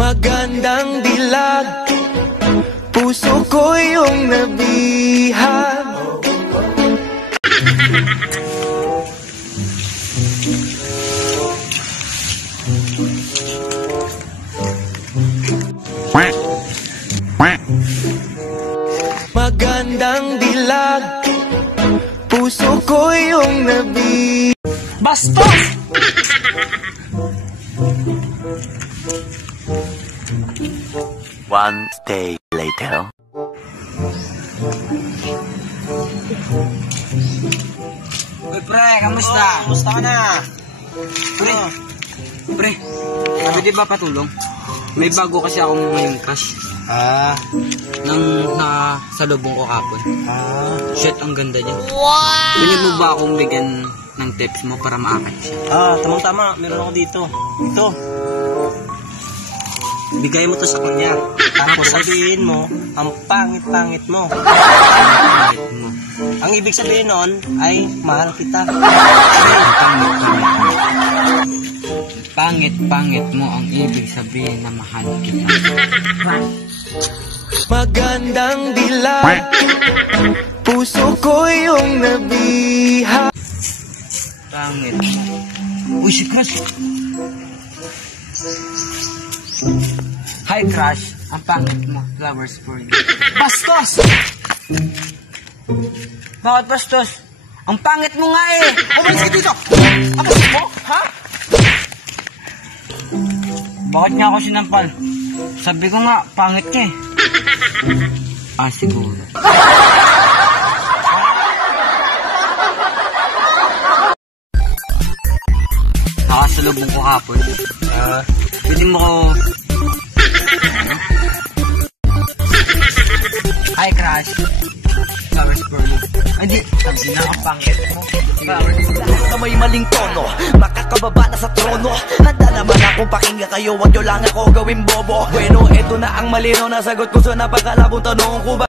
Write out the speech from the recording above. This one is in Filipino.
Magandang dilag, puso ko yung nabihag. Magandang dilag, puso ko yung nabihag. Bastos! One day later. Uy, pre, kamusta? Kamusta ka na? Pre, sabi di ba patulong? May bago kasi akong ngayong crush. Nang nasalubong ko kapon. Shit, ang ganda niya. Wow! Pwede mo ba akong bigyan ng tips mo para maakit siya? Tamang-tama. Meron ako dito. Ito. Bigay mo to sa kanya. Tapos sabihin mo, ang pangit-pangit mo. Ang ibig sabihin nun ay mahal kita. Pangit-pangit mo ang ibig sabihin na mahal kita. Magandang dilag, puso ko yung nabihag. Pangit. Uy, si Crush. Hi, Crush. Ang pangit mo. Flowers for you. Bastos! Bakit bastos? Ang pangit mo nga eh! Umalis ka dito! Abasin mo? Ha? Bakit nga ako sinampal? Sabi ko nga, pangit ka eh. Siguro. Nakasalubong ko hapon. Pwede mo ko... Hi, Crush. Flowers for you. Hindi, sabi na ang pangit mo. Flowers for you. Na may maling tono, makakababa na sa trono. Handa naman akong pakinggan kayo, wag nyo lang ako gawin bobo. Bueno, eto na ang malino na sagot ko sa napakalabong tanong ko.